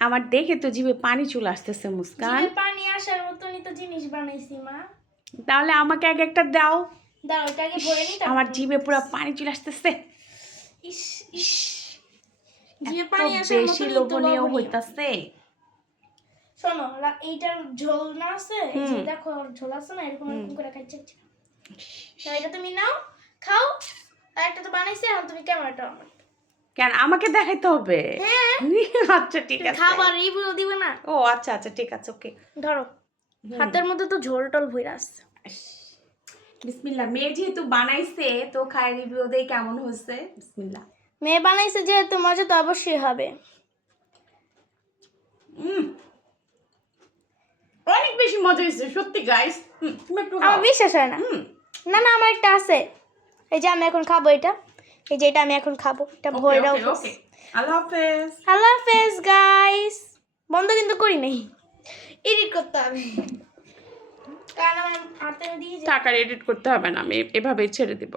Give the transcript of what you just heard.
আমার দেখে তো জিভে পানি চলে আসতেছে মুস্কান। জিভে পানি আসার মতনই তো জিনিস বানাইছি মা। তাহলে আমাকে এক একটা দাও। দাও ওটা আগে ভরে নি। আমার জিভে পুরো পানি চলে আসতেছে। ইস ইস, জিভে এত পানি আসার বেশি মতনই তো লোভনীয় লবণীয়। হইতাছে। শোনো এইটার ঝোল না আছে, এই যে হুম। দেখো ঝোল আছে না, এরকম এরকম করে খাইছে। এটা তুমি নাও, খাও। আর একটা তো বানাইছে, এখন তুমি ক্যামেরাটা অন করো। কেন আমাকে দেখাইতে হবে? হ্যাঁ। আচ্ছা ঠিক আছে। খাবার রিভিউ দিবে না? ও আচ্ছা আচ্ছা ঠিক আছে, ওকে। ধরো, হাতের মধ্যে তো ঝোল টল ভইরা আছে। বিসমিল্লাহ। মেয়ে যেহেতু বানাইছে তো খাই রিভিউ দেই কেমন হয়েছে। বিসমিল্লাহ। মেয়ে বানাইছে যেহেতু মজা তো অবশ্যই হবে। অনেক বেশি মজা হয়েছে সত্যি গাইস। তুমি একটু আমার বিশ্বাস হয় না। হুম। না না, আমার একটা আছে। এই যে আমি এখন খাবো এটা, এই যে এটা আমি এখন খাবো, এটা ভরে দাও। ওকে আল্লাহ হাফেজ। আল্লাহ হাফেজ গাইস। বন্ধ কিন্তু করি নাই, এডিট করতে হবে কারণ আমার হাতে দিয়ে টাকা এডিট করতে হবে না, আমি এভাবেই ছেড়ে দিব।